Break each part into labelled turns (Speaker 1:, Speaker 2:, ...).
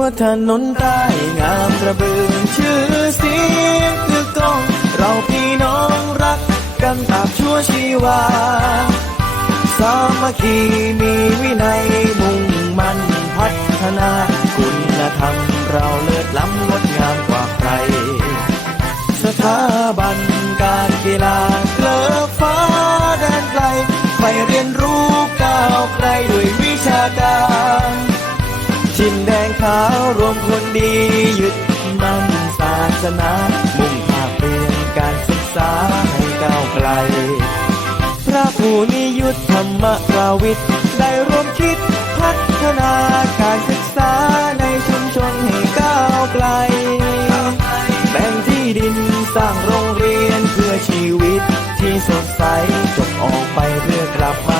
Speaker 1: วถนนใต้งามระเบิดชื่อเสียงคือกล้อง เราพี่น้องรักกันตราบชั่วชีวา สามัคคีมีวินัยมุ่งมั่นพัฒนาคุณธรรมเราเลิศล้ำงดงามกว่าใคร สถาบันการกีฬา ดียึดมั่นศาสนา มุ่งภาคเรียนการศึกษาให้ก้าวไกล พระผู้นิยุทธธรรมราวิทย์ได้ร่วมคิดพัฒนาการศึกษาในชุมชนให้ก้าวไกล แบ่งที่ดินสร้างโรงเรียนเพื่อชีวิตที่สดใสจบออกไปเพื่อกลับมา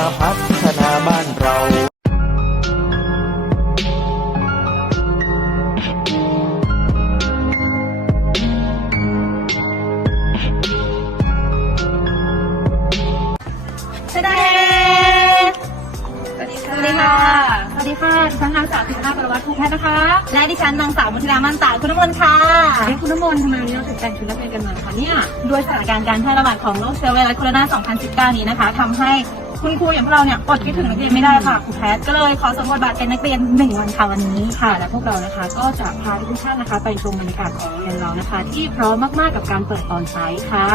Speaker 2: ไมวันนี้เราถึงแต่งชุดนักเรียนกันมาคะเนี่ยด้วยสถานการณ์การแพร่ระบาดของโรคเชื้อไวรัสโคโรนา 2019 นี้นะคะทำให้คุณครูอย่างพวกเราเนี่ยอดคิดถึงนักเรียนไม่ได้ค่ะครูแพทก็เลยขอสมบทบาทเป็นนักเรียนหนึ่งวันค่ะวันนี้ค่ะ และพวกเรานะคะ ก็จะพาทุกท่านนะคะ ไปชมบรรยากาศของโรงเรียนเรานะคะ ที่พร้อมมากๆกับการเปิดออนไซต์ค่ะ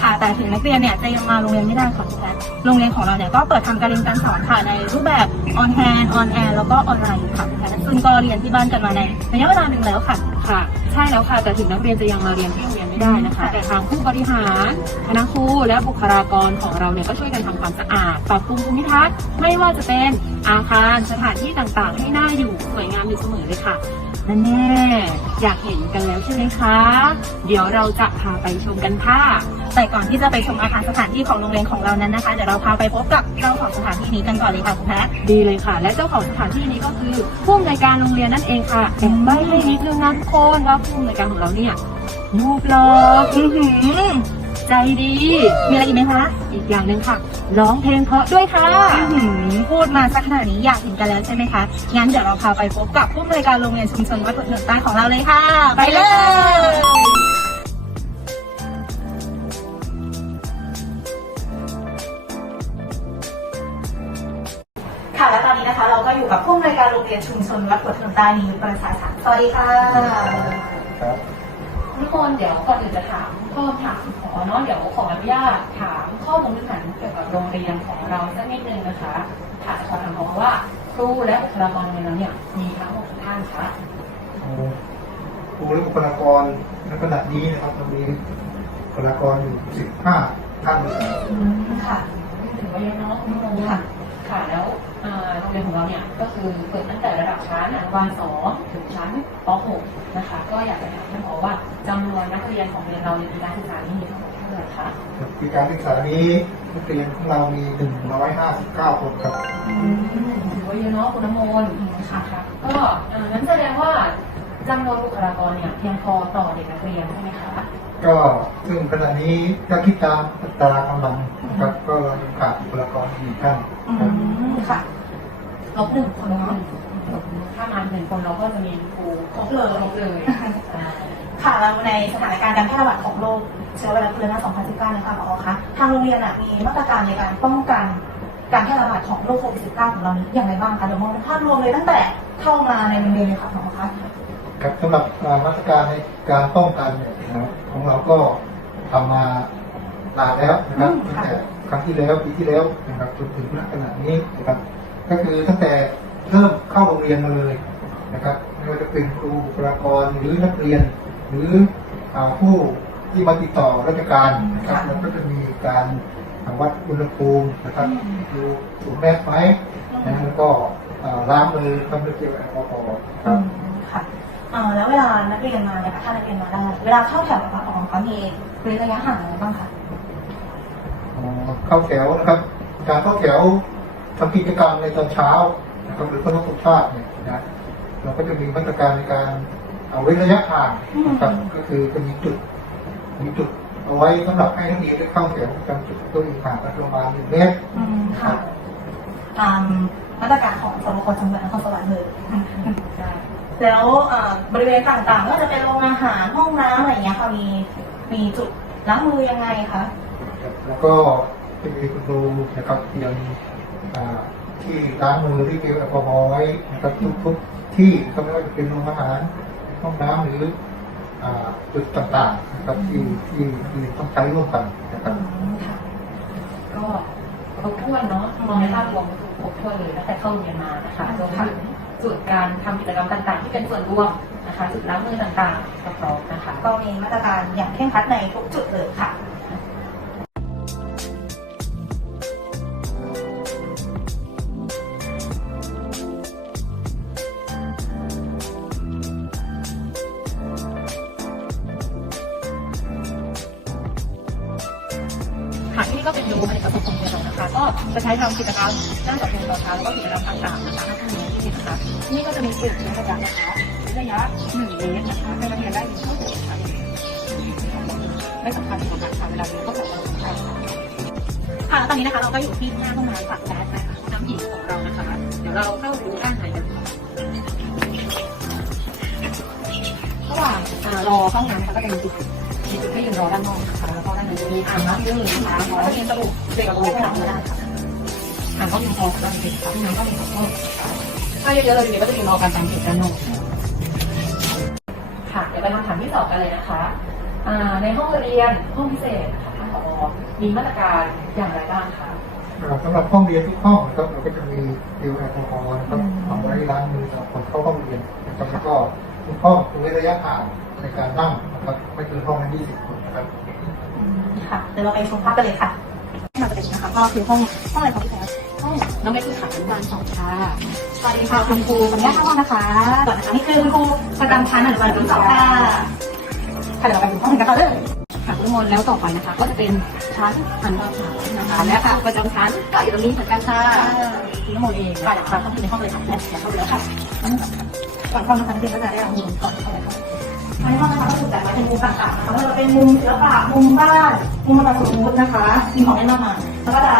Speaker 2: ค่ะแต่ถึงนักเรียนเนี่ยจะยังมาโรงเรียนไม่ได้ค่ะคุณแพทโรงเรียนของเราเนี่ยก็เปิดทำการเรียนการสอนค่ะในรูปแบบออนแฮนออนแอร์แล้วก็ออนไลน์ค่ะคุณแพทซึ่งก็เรียนที่บ้านกันมาในระยะเวลาหนึ่งแล้วค่ะค่ะ ใช่แล้วค่ะ แต่ถึงนักเรียนจะยังมาเรียนที่โรงเรียนไม่ได้นะคะ แต่ทางผู้บริหารคณะครูและบุคลากรของเราเนี่ยก็ช่วยกันทำความสะอาด ปรับปรุงภูมิทัศน์ไม่ว่าจะเป็นอาคารสถานที่ต่างๆ ให้น่าอยู่สวยงามอยู่เสมอเลยค่ะ นั่นแน่อยากเห็นกันแล้วใช่ไหมคะ เดี๋ยวเราจะพาไปชมกันค่ะ แต่ก่อนที่จะไปชมอาคารสถานที่ของโรงเรียนของเรานั้นนะคะ เดี๋ยวเราพาไปพบกับเจ้าของสถานที่นี้กันก่อนเลยค่ะคุณแพทดีเลยค่ะ และเจ้าของสถานที่นี้ก็คือผู้อำนวยการโรงเรียนนั่นเองค่ะแบ่ใบให้นิดนึงนะทุกคนว่าผู้อำนวยการของเราเนี่ยรูปหล่ออื้อหือใจดี มีอะไรอีกไหมคะ อีกอย่างหนึ่งค่ะ ร้องเพลงเพราะด้วยค่ะอื้อหือพูดมาสักขนาดนี้อยากเห็นกันแล้วใช่ไหมคะ งั้นเดี๋ยวเราพาไปพบกับผู้อำนวยการโรงเรียนชุมชนวัดผลเหนือใต้ของเราเลยค่ะ ไปเลย ค่ะ และตอนนี้นะคะ เราก็อยู่กับผู้อำนวยการโรงเรียนชุมชนวัดหัวถนนใต้นิวประชาสรรค์สวัสดีค่ะ
Speaker 3: ครับ
Speaker 2: ทุกคนเดี๋ยวก่อนอื่นจะถามเพิ่มถามขอเนาะเดี๋ยวขออนุญาตถามข้อมูลพื้นฐานเกี่ยวกับโรงเรียนของเราสักนิดนึงนะคะถามขอถามบอกว่าครูและบุคลากรโรงเรียนเราเนี่ยมีทั้งหมดกี่ท่านคะ
Speaker 3: ครูและบุคลากรในขณะนี้นะครับเรามีบุคลากรอยู่15ท่านด้วยกัน
Speaker 2: อืมค่ะถือว่าเยอะเนาะคุณครูค่ะค่ะแล้วเอ่อ โรงเรียนของเราเนี่ยก็คือเปิดตั้งแต่ระดับชั้นอนุบาลสองถึงชั้นป .6 นะคะ ก็อยากจะถามท่านผอว่าจำนวนนักเรียนของโรงเรียนเราในปีการศึกษานี้มีทั้งหมดเท่าไหร่คะ
Speaker 3: ปีการศึกษานี้นักเรียนของเรามี 159 คนครับ
Speaker 2: ถือว่าเยอะเนาะคุณน้ำมนต์ค่ะค่ะก็เอ่อนั้นแสดงว่าจำนวนบุคลากรเนี่ยเพียงพอต่อเด็กนักเรียนใช่ไหมคะ
Speaker 3: ก็ซึ่งขณะนี้ถ้าคิดตามอัตรากำลังนะครับก็ยังขาดบุคลากรอีกหนึ่งท่านครับ
Speaker 2: ค่ะ ลบหนึ่งคนเนาะถ้ามาหนึ่งคนเราก็จะมีครูครบเลยครบเลย
Speaker 4: ค่ะแล้วในสถานการณ์การแพร่ระบาดของโรคเชื้อไวรัสโคโรนา2019นะคะผอคะทางโรงเรียนมีมาตรการในการป้องกันการแพร่ระบาดของโรคโควิด -19 ของเรานี้อย่างไรบ้างคะเดี๋ยวมองภาพรวมเลยตั้งแต่เข้ามาในโรงเรียนเลยค่ะผอคะ
Speaker 3: ครับสำหรับมาตรการในการป้องกันเนี่ยของเราก็ทำมานานแล้วนะครับตั้งแต่ครั้งที่แล้วปีที่แล้วนะครับจนถึงณขณะนี้นะครับ ก็คือตั้งแต่เริ่มเข้าโรงเรียนมาเลยนะครับไม่ว่าจะเป็นครูบุคลากรหรือนักเรียน หรืออ่าผู้ที่มาติดต่อราชการนะครับเราก็จะมีการวัดอุณหภูมินะครับดูสูงแมสไหมนะแล้วก็อ่าล้างมือทำด้วยเจลแอลกอฮอล์ครับ
Speaker 4: ค่ะเอ่อแล้วเวลานักเรียนมาเนี่ยค่ะถ้านักเรียนมาได้เวลาเข้าแถวนะคะผอคะมีเว้นระยะห่างอะไรบ้างคะ
Speaker 3: อ๋อเข้าแถวนะครับ การเข้าแถว ทำกิจกรรมในตอนเช้านะครับหรือเคารพธงชาติเนี่ยนะเราก็จะมีมาตรการในการเอาเว้นระยะห่างนะครับก็คือจะมีจุดมีจุดเอาไว้สำหรับให้นักเรียนได้เข้าแถวจำจุดตัวเองห่างกันประมาณหนึ่งเมตร
Speaker 4: อืมค่ะตามมาตรการของสบคจังหวัดนครสวรรค์เลย
Speaker 2: ได้
Speaker 4: แล้วเอ่อบริเวณต่างๆ ก็จะเป็นโรงอาหารห้องน้ำอะไรอย่างเงี้ยค่ะมีมีจุดล้างมือยังไงคะ
Speaker 3: แล้วก็จะมีคุณครูนะครับเตรียมอ่า ที่ล้างมือที่เจลแอลกอฮอล์ไว้นะครับทุกๆที่ก็ไม่ว่าจะเป็นโรงอาหารห้องน้ำหรืออ่าจุดต่างๆนะครับที่ที่ที่ต้องใช้ร่วมกันนะครับ
Speaker 5: ก็ครบถ้วนเนาะมองในภาพรวมก็คือครบถ้วนเลยตั้งแต่เข้าโรงเรียนมานะคะรวมถึงจุดการทำกิจกรรมต่าง ๆ ที่เป็นส่วนรวมนะคะจุดล้างมือต่างๆก็พร้อมนะคะ
Speaker 4: ก็มีมาตรการอย่างเคร่งครัดในทุกจุดเลยค่ะ
Speaker 2: ค่ะที่นี่ก็เป็นดูผลิตภัณฑ์ของเรานะคะ ก็จะใช้ทำกิจกรรมด้านสังคมต่อเช้าแล้วก็กิจกรรมต่างๆนะคะนที่นี้ที่นะคะนี่ก็จะมีจุดในระยะนะคะระยะหนึ่งเมตรนะคะให้นักเรียนได้ยินเข้าถึงค่ะไม่สำคัญสำคัญค่ะเวลาเรียนก็สำคัญค่ะแล้วตอนนี้นะคะเราก็อยู่ที่หน้าห้องน้ำฝักแดดนะคะน้ำหญิงของเรานะคะ เดี๋ยวเราเข้าดูด้านในกันระหว่างรอห้องน้ำนะคะก็จะมีจุดมีจุด ยืนรอด้านนอกนะคะแล้วก็ด้านในจะมีอ่างน้ำยื่นนะคะขอให้เรียนสรุปเด็กกับลูกให้ทำมาได้ค่ะอ่างก็มีพอสำหรับเด็กค่ะที่น้ำก็มีของพ่อถ้าเยอะๆเลยเด็กก็จะยืนรอการตามเด็กด้านนอก
Speaker 5: ค่ะเดี๋ยวไปคำถามที่สองกันเลยนะคะอ่าในห้องเรียนห้องพิเศษค่ะท่านผอมีมาตรการอย่างไรบ้างคะ
Speaker 3: อ่าสำหรับห้องเรียนทุกห้องนะครับเราก็จะมีเจลแอลกอฮอล์นะครับเอาไว้ล้างมือสำหรับคนเข้าห้องเรียนนะครับแล้วก็ทุกห้องจะมีระยะห่างในการนั่งนะครับไม่เกินห้องละ20 คนนะครับ
Speaker 4: ค่ะเดี๋ยวเราไปชมภาพกันเลยค่ะ
Speaker 2: มาจะเป็นนะคะก็คือห้องห้องอะไรคะพี่แพทห้องน้องเมฆคือขาอนุบาลสองค่ะ
Speaker 4: สวัสดีค่ะคุณครูขออนุญาตเข้าห้องนะคะก่อนนะคะนี่คือคุณครูประจำชั้นอนุบาลที่สองค่ะค่ะเดี๋ยวเราไปดูห้องกันต่อเลย
Speaker 2: ค่ะทุกคนแล้วต่อไปนะคะ ก็จะเป็นชั้นอนุบาลสามนะคะและค่ะประจำชั้นก็อยู่ตรงนี้เหมือนกันค่ะที่น้ำมนต์เองค่ะเดี๋ยวเข้าไปในห้องเลยค่ะและเดี๋ยวเข้าไปแล้วค่ะก่อนเข้านะคะนักเรียนก็จะได้รับมุมก่อนเข้าไปค่ะ
Speaker 4: ภายในห้องนะคะก็ถูกจัดไว้เป็นมุมต่างๆนะคะไม่ว่าจะเป็นมุมศิลปะมุมบ้านมุมประบายสีมูดนะคะมีของเล่นมากมายแล้วก็จะ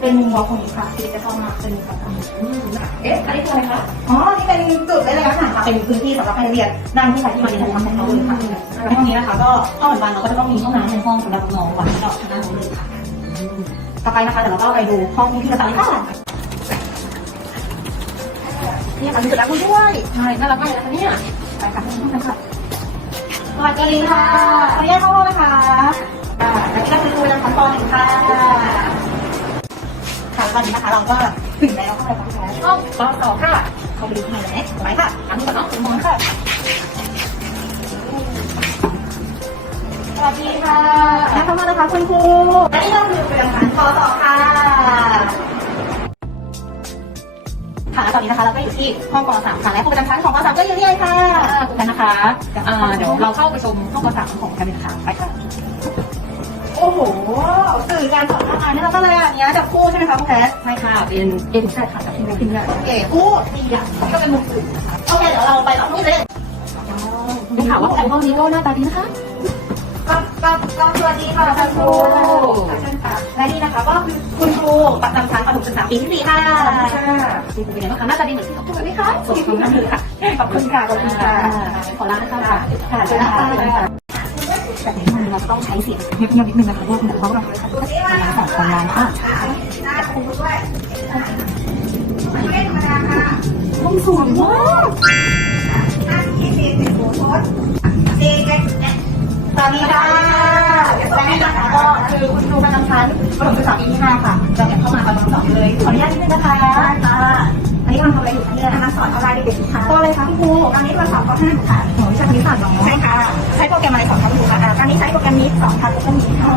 Speaker 4: เป็นมุมวอลคนค่ะที่จะเข้ามาเป็นมุมต่างๆเอ๊ะอันนี้คืออะไรคะอ๋อนี่เป็นจุดไว้ระยะห่างค่ะเป็นพื้นที่สำหรับให้เรียนนั่งที่ใครที่มาเรียนทำของเขาเลยค่ะในห้องนี้นะคะก็ห้องอนุบาลเราก็จะต้องมีห้องน้ำในห้องสำหรับน้องๆไว้ต่อทางด้านนู้นเลยค่ะต่อไปนะคะเดี๋ยวเราก็ไปดูห้องที่ต่างค่ะนี่ค่ะมีจุดล้างมือด้วย
Speaker 2: ใช่น่ารักมากเลยนะคะเนี่ย
Speaker 4: ไปค่ะห้องกันค่ะ สวัสดีค่ะขออนุญาตเข้าห้องนะคะอ่าและนี่ก็คือครูประจำชั้นป .1 ค่ะค่ะตอนนี้นะคะเราก็ถึงแล้วห้องอะไรคะพี่แพท
Speaker 2: ห้องปสองค่ะ
Speaker 4: เข้าไปดูข้างในเลยไหมไปค่ะตามที่ก่อนเนาะคุณมองค่ะ สวัสดีค่ะและเข้ามานะคะคุณครูและนี่ก็คือประจำชั้นป .2 ค่ะ ค่ะแล้วตอนนี้นะคะเราก็อยู่ที่ห้องป .3 ค่ะและครูประจำชั้นของป .3 ก็อยู่นี่เลยค่ะ
Speaker 2: ขอบคุณนะคะอ่าเดี๋ยวเราเข้าไปชมห้องประสามของกันเลยค่ะไปค่ะ
Speaker 4: โอ้โหสื่อการสอนออนไลน์นี่เราก็เลยอันเนี้ยจับคู่ใช่ไหมคะคุณแพท
Speaker 2: ใช่ค่ะเป็นเอทูแซค่ะจากที่เราขึ้นได้
Speaker 4: เก๋คู่ดีอะก็เป็นมุมอื่นนะคะโอเคเดี๋ยวเราไปต่อที่เลย
Speaker 2: ได้ข่าวว่าห้องนี้ก็หน้าตาดีนะคะ
Speaker 4: ก็ก็ก็สวัสดีค่ะคุณครูและนี่นะคะก็คือคุณครูประจำชั้นประถมศึกษาปีที่สี่ค่ะ
Speaker 2: ดีเป็นยังไงบ้างคะหน้าตาดีเหมือนที่เขาพูดไหมคะ
Speaker 4: สวัสดีค่ะขอบคุณค่ะขอบคุณค่ะ
Speaker 2: ขอลาไปก่อนะคะ
Speaker 4: ค่ะเชิญค่ะ
Speaker 2: แต่ในห้องนี้เราต้องใช้เสียงเงียบๆนิดนึงนะคะเพราะว่าเดี๋ยวเขาเราจะพูดงานของออนไลน์ค่ะ
Speaker 4: หน้าครูด้วย
Speaker 2: ห้องสวยมาก
Speaker 4: ครูประจำชั้นประถมศึกษาปีที่ห้าค่ะเราแอบเข้ามาตอนน้องสองเลยขออนุญาตนิดนึงนะคะค่ะอันนี้กำลังทำอะไรอยู่คะเนี่ยกำลังสอนออนไลน์เด็กๆค่ะตัวอะไรคะคุณครูตอนนี้เราสอนป .5 ค่ะโหวิชาคณิตศาสตร์เนาะใช่ค่ะใช้โปรแกรมอะไรสอนคะคุณครูคะอ่าตอนนี้ใช้โปรแกรมนี้สอนค่ะโปรแกรมนี้ค่ะ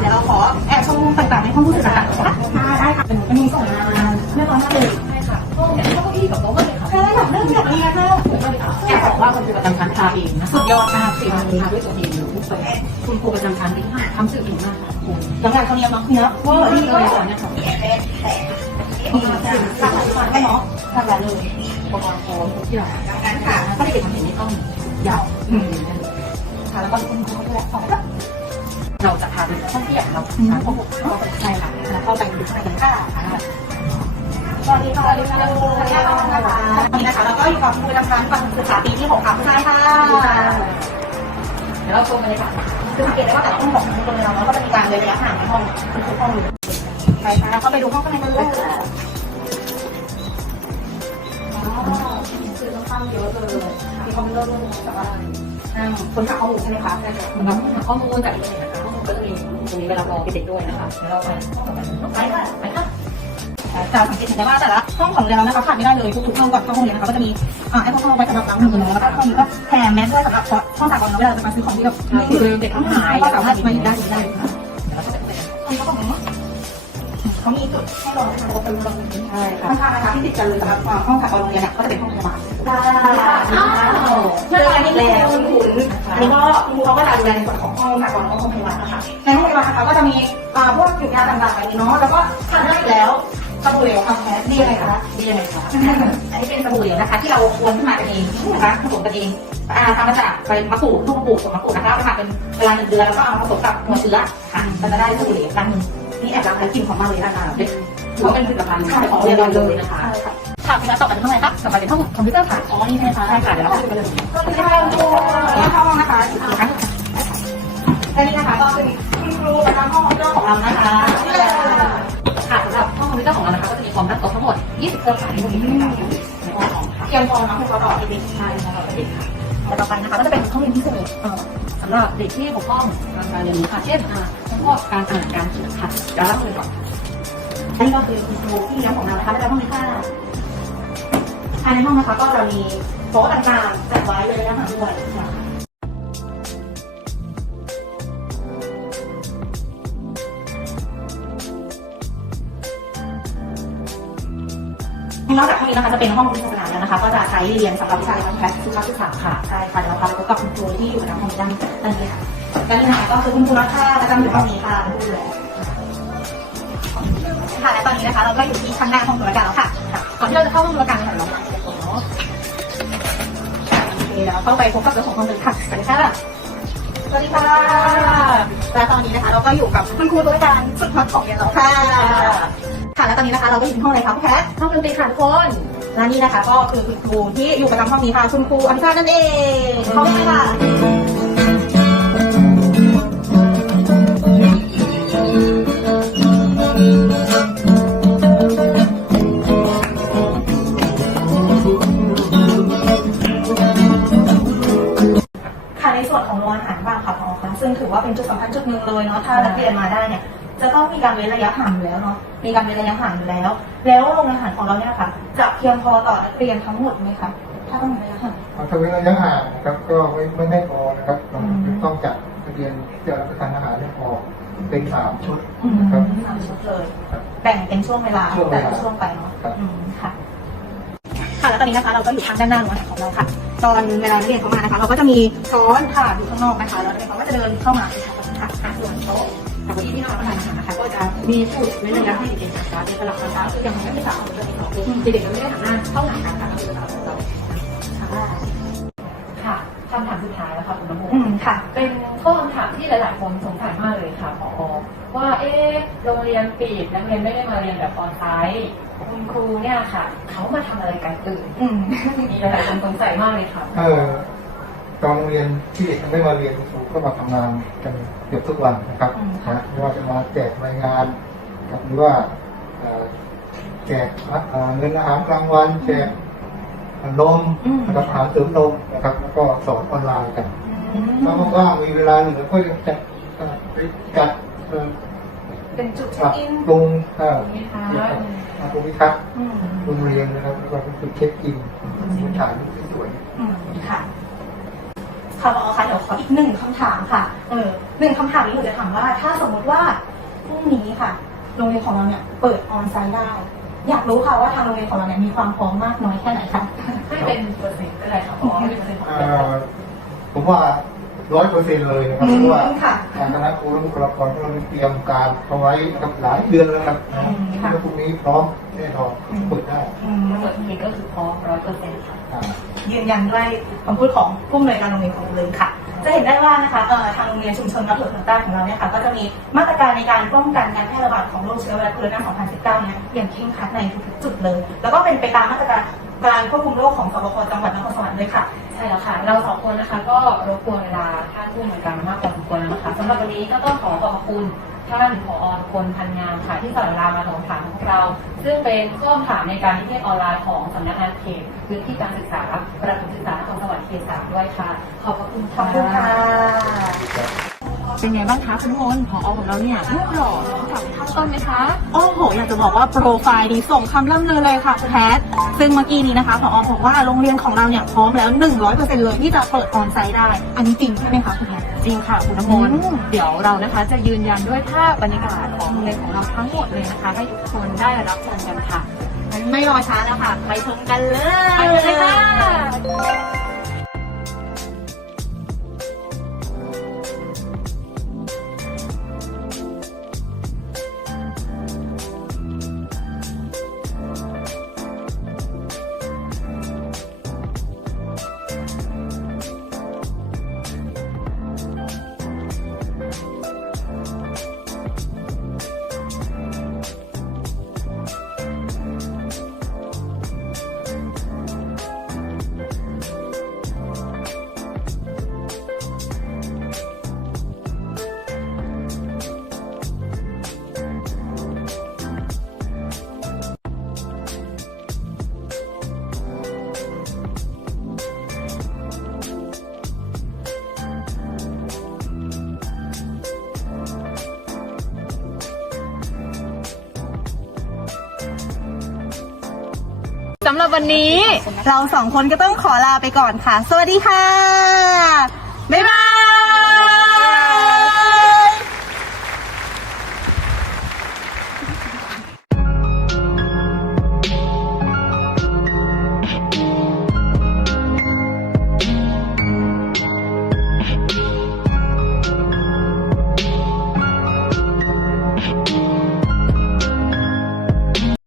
Speaker 4: เดี๋ยวเราขอแอบชมมุมต่างๆในห้องผู้สื่อข่าวนะคะค่ะได้ค่ะเป็นมุมส่งงานเรียบร้อยมากเลย
Speaker 2: ใช่ค่ะห้องเนี่ยห้องเก้าอี้กับโต๊ะก็เลยค่ะ
Speaker 4: ใช่ค่ะเรื่องแบบนี้ค่ะ
Speaker 2: แอบบอกว่าคุณครูประจำชั้นทาเองนะสุดยอดมากสี่วันทาด้วยตัวเองเลยทุกคน คุณครูประจำชั้นที่ห้าทำสื่อถึงมากค่ะคุณ
Speaker 4: หลังจากเขาเนี้ยเนาะเนื้อเวอร์
Speaker 2: นี่
Speaker 4: นี่
Speaker 2: เล
Speaker 4: เลยย
Speaker 2: ค่ะเนี่ยค่ะ
Speaker 4: มีแอนแต่มีหลากหลายมาได้เนาะหลากหลายเลย
Speaker 2: อุปกรณ์พร้อมทุกอย่าง
Speaker 4: กันค่ะ
Speaker 2: ถ้าเด็กทำเห็นนี่ต้องยาวอืม
Speaker 4: ค่ะแล้วก็คุณครูด้วยสองค่ะ
Speaker 2: เราจะพาไปห้องเที่ยากเราชั้นห้อหกห้อใช่ค่ะแล้วเข้าไปดูข้างในกันค่ะ
Speaker 4: สวัสดีค่ะสวัสดีค่ะสวัสดีค่ะวันนี้นะคะเราก็อยู่กับครูประจำชั้นประถมศึกษาปีที่หกค่ะผู้ชายค่ะ
Speaker 2: เดี๋ยวเราชมกันเลยค่ะ
Speaker 4: คือ สังเกตได้ว่าแต่ห้องของโรงเรียนเราก็จะมีการเว้นระยะห่างในห้องทุกห้องอยู่ไปค่ะเข้าไปดูห้องข้างในกันเลยอ๋อคือค่อนข้างเยอะเลยมีคอมพิวเตอร์ด้วยแต่ว่านั่งคนหาข้อมูลใช่ไหมคะ
Speaker 2: สำหรับหาข้อมูลจากข้อมูลก็จะมีตรงนี้เวลารอเด็กด้วยนะคะเดี๋ยวเราไปไป
Speaker 4: ค่ะไปค่ะ จะสังเกตเห็นได้ว่าแต่ละห้องของเรานะคะขาดไม่ได้เลยทุกๆห้องก่อนเข้าห้องเรียนนะคะก็จะมีอ่าแอลกอฮอล์ไว้สำหรับล้างมือแล้วก็ห้องนี้ก็แถมแมสด้วยสำหรับห้องสากลเนาเวลาเราจะมาซื้อของที่แบบ
Speaker 2: คือเด็กทั้งหาย
Speaker 4: ก็สามารถมาหยิบได้หยิบได้ค่ะ
Speaker 2: เขา
Speaker 4: มีจุดให้รอนะคะเป็นโรงเรียน
Speaker 2: ใช่ค่ะ
Speaker 4: ข้างๆนะคะที่ติดกันเลยสำหรับห้องสากลโรงเรียนก็จะเป็นห้องพยาบาล
Speaker 2: อ้าว
Speaker 4: เจอกันอีกแล้วคุณขุนอันนี้ก็คุณครูเขาก็จะดูแลในส่วนของห้องสากลแล้วก็ห้องพยาบาลนะคะในห้องพยาบาลนะคะก็จะมีพวกอยู่ยาต่างๆแบบนี้เนาะแล้วก็ทานได้แล้ว สบู่เหลวค่ะแพ้ดีเลยค่ะ
Speaker 2: ดียังไงคะ
Speaker 4: อันนี้เป็นสบู่เหลวนะคะ ที่เราควรขึ้นมากันเองนะคะผสมกันเองอ่าทำมาจากใบมะกรูดลูกมะกรูดผงมะกรูดนะคะเอามาเป็นเวลาหนึ่งเดือนแล้วก็เอามาผสมกับหัวเชื้อค่ะมันจะได้สบู่เหลวครั้งหนึ่งนี่แอบรักและกลิ่นหอมมากเลยนะคะเด็ก
Speaker 2: ถือว่าเป็นผลิตภัณฑ์ของเรียนเราเลยนะคะ
Speaker 4: ค่ะคุณต่อไปเป็นห้องอะไรคะ
Speaker 2: ต่อไปเป็นห้องคอมพิวเตอร์ค่ะ
Speaker 4: อ๋อ นี่ใช่ไหมคะ
Speaker 2: ใช่ค่ะ เดี๋ยวเราไปดูกันเลย
Speaker 4: สวัสดีค่ะคุณครูห้องนะคะอีกครั้งและนี่นะคะก็คือคุณครูประจำห้องคอมพิวเตอร์ของเรานะคะ
Speaker 2: พิวเตอร์ของเรานะคะก็จะมีความรัดโต๊ะทั้งหมด 20 เครือข่ายที่มีในการในห้องของค่ะ
Speaker 4: เตรียมพอนะคุณครูต่อเด็ก
Speaker 2: ใช่สำหรับเด็กค่ะ
Speaker 4: แต่ต่อไปนะคะก็จะเป็นห้องเรียนพิเศษ
Speaker 2: เอ่อสำหรับเด็กที่บกพร่องทางการเรียนรู้ค่ะเช่นอ่าพวกการอ่านการเขียนค่ะเดี๋ยวเราเริ่มก่อน
Speaker 4: อันนี้ก็คือคุณครูที่เลี้ยงของเรานะคะแล้วก็ห้องนี้ค่ะภายในห้องนะคะก็จะมีโต๊ะต่างๆจัดไว้เลยนะคะด้วย นอกจากห้องนี้นะคะจะเป็นห้องวิชาการแล้วนะคะ ก็จะใช้เรียนสำหรับวิชาการแพทย์สุขศึกษาค่ะใช่ค่ะเดี๋ยวเราพาไปพบกับคุณครูที่อยู่ในห้องนี้ด้านด้านนี้ค่ะด้านนี้นะคะก็คือคุณครูรัชชาประจำอยู่ห้องนี้ค่ะเป็นผู้ดูแลค่ะและตอนนี้นะคะเราก็อยู่ที่ชั้นแรกห้องธุรการแล้วค่ะก่อนที่เราจะเข้าห้องธุรการค่ะเราเดี๋ยวเนาะโอเคแล้วเข้าไปพบกับเจ้าของห้องเลยค่ะสวัสดีค่ะสวัสดีค่ะและตอนนี้นะคะ เราก็อยู่กับคุณครูธุรการสุดฮอตของเรียนเราค่ะ ค่ะและตอนนี้นะคะเราก็อยู่ที่ห้องอะไรคะพี่แพท
Speaker 2: ห้องดนตรีค่ะทุกคน
Speaker 4: และนี่นะคะก็คือคุณครูที่อยู่ประจำห้องนี้ค่ะคุณครูอัญชานั่นเองห้องนี้ค่ะค่ะในส่วนของโรงอาหารบ้างค่ะพอคะซึ่งถือว่าเป็นจุดสำคัญจุดหนึ่งเลยเนาะถ้านักเรียนมาได้เนี่ย จะต้องมีการเว้นระยะห่างอยู่แล้วเนาะมีการเว้นระยะห่างอยู่แล้ว แล้วโรงอาหารของเราเนี่ยค่ะจะเพียงพอต่อนักเรียนทั้งหมดไหมคะถ้าต้องมีระยะห่าง
Speaker 3: ถ้าเว้นระยะห่างนะครับก็ไม่ไม่ไม่พอนะครับเรา
Speaker 4: อืม
Speaker 3: ต้องจัดนักเรียนที่จะรับประทานอาหารเนี่ยออกเป็นสามชุด
Speaker 4: อืม
Speaker 3: นะครับ
Speaker 4: สามชุดเลยแบ่งเป็นช่วงเวลา
Speaker 3: ช่วงเว
Speaker 4: แต่
Speaker 3: ลา
Speaker 4: ละช่วงไปเนาะ
Speaker 3: ครับ
Speaker 4: อืมค่ะ ค่ะแล้วตอนนี้นะคะเราก็อยู่ทางด้านหน้าโรงอาหารของเราค่ะ ตอนเวลานักเรียนเข้ามานะคะ เราก็จะมีช้อนถาดอยู่ข้างนอกนะคะแล้วนักเรียนเขาก็จะเดินเข้ามาค่ะค่ะอะส่วนโต๊ะ
Speaker 2: แต่นนี้ที่เรารับประทานอาหารนะคะก็จะมีสูตรเว้นระยะให้เด็กๆนะคะเป็นสลับกันคือยังไม่ได้สาวเลยเด็กๆยังไม่ได้หันหน้าเข้าหากันค่ะก็คือเราเรา
Speaker 4: ค่ะ
Speaker 2: ค่ะคำถามสุดท้ายแล้วค่ะคุณน้ำม
Speaker 4: อืมค่ะ
Speaker 2: เป็นข้อคำถามที่หลาย ๆ คนสงสัยมากเลยค่ะผอว่าเอ๊ะโรงเรียนปิดนักเรียนไม่ได้มาเรียนแบบออนไลน์คุณครูเนี่ยค่ะ เขามาทำอะไรกันตื่น
Speaker 4: มี
Speaker 2: หลายคนสงสัยมากเลยค่ะ
Speaker 3: ตอนโรงเรียนที่เด็กยังไม่มาเรียนครูก็มาทำงานกันเกือบทุกวันนะครับ
Speaker 4: อืมค่ะ
Speaker 3: นะไม่ว่าจะมาแจกรายงานครับหรือว่าเอ่อแจกเอ่อเงินอาหารกลางวันแจกนมนะครับอาหารเสริมนมนะครับ แล้วก็สอนออนไลน์กัน
Speaker 4: อืม
Speaker 3: ถ้าว่างๆมีเวลาเหลือก็ยังจัดเอ่อไปจัดเอ่อ
Speaker 4: เป็นจุด
Speaker 3: ป
Speaker 4: เช็
Speaker 3: รั
Speaker 4: ค
Speaker 3: บ
Speaker 4: อิน
Speaker 3: ปรุงเอ่อ
Speaker 2: มีค่ะ
Speaker 3: เกี่ยวกับอ่าภูมิทัศน์
Speaker 4: อืม
Speaker 3: โรงเรียนนะครับแล้วก็เป็นจุดเช็คอินถ่ายรูปสวย
Speaker 4: อืมค่ะ ค่ะพอคะเดี๋ยวขออีกหนึ่งคำถามค่ะ เออหนึ่งคำถามนี้หนูจะถามว่า ถ้าสมมติว่าพรุ่งนี้ค่ะ โรงเรียนของเราเนี่ยเปิดออนไลน์ได้ อยากรู้ค่ะว่าทางโรงเรียนของเราเนี่ยมีความพร้อมมากน้อยแค่ไหนคะ
Speaker 2: ให้เป็นเปอร์เซ็นต์ก็ได้ค่ะผอให้เป็นเปอร์เซ็นต์ของ
Speaker 3: ๆ
Speaker 2: เด็
Speaker 3: เอ่
Speaker 2: ก
Speaker 3: อผมว่า ร้อยเปอร์เซ็นต์เลยนะครับ
Speaker 4: อื
Speaker 3: เพ
Speaker 4: ม
Speaker 3: ราะว่า
Speaker 4: ค่ะ
Speaker 3: ทางคณะครูและบุคลากรของเราเตรียมการเอาไว้นะครับหลายเดือนแล้วครับนะ
Speaker 4: อืมค่ะ
Speaker 3: แล้วพรุ่งนี้พร้อมแน่นอนเปิดได้
Speaker 4: อืม
Speaker 2: เปิดทีก็คือพร้อมร้อยเปอร์เซ็นต์ค่ะ
Speaker 3: อ่า
Speaker 4: ยืนยันด้วยคำพูดของผู้อำนวยการโรงเรียนของเราเลยค่ะ จะเห็นได้ว่านะคะเอ่อทางโรงเรียนชุมชนวัดหลวงใต้ของเราเนี่ยค่ะก็จะมีมาตรการในการป้องกันการแพร่ระบาดของโรคเชื้อไวรัสโคโรนา2019เนี่ยอย่างเคร่งครัดในทุกๆจุดเลย แล้วก็เป็นไปตามมาตรการการควบคุมโรคของสบคจังหวัดนครสวรรค์ด้วยค่ะ
Speaker 5: ใช่แล้วค่ะ เราสองคนนะคะ ก็รบกวนเวลาท่านผู้เหมือนกันมากพอสมควรแล้วนะคะสำหรับวันนี้ก็ต้องขอขอบคุณท่านผอคนพันงามค่ะ ที่สละเวลามาตอบคำถามของพวกเรา ซึ่งเป็นข้อถามในการนิเทศออนไลน์ของสำนักงานเขตพื้นที่การศึกษาประถมศึกษานครสวรรค์เขตสามด้วยค่ะ ขอบพระคุณ
Speaker 4: ขอบคุณค่ะ
Speaker 2: เป็นไงบ้างคะคุณมนพอของเราเนี่ยรูปหล่อจากข้างต้นไหมคะ
Speaker 4: โอ้โห อยากจะบอกว่าโปรไฟล์ดีส่งคำล่ำลือเลยค่ะคุณแพทซึ่งเมื่อกี้นี้นะคะผอบอกว่าโรงเรียนของเราเนี่ยพร้อมแล้ว 100%เลยที่จะเปิดออนไซต์ได้ อันนี้จริงใช่ไหมคะคุณแพท
Speaker 2: จริงค่ะคุณน้ำมนต์
Speaker 4: อืม
Speaker 2: เดี๋ยวเรานะคะจะยืนยันด้วยภาพบรรยากาศของโรงเรียนของเราทั้งหมดเลยนะคะ ให้ทุกคนได้รับชมกันค่ะ
Speaker 4: งั้นไม่รอช้าแล้วค่ะ ไปชมกันเลย
Speaker 2: ไปเลยค่ะ สำหรับวันนี้
Speaker 4: เราสองคนก็ต้องขอลาไปก่อนค่ะ สวัสดีค่ะ บ๊ายบาย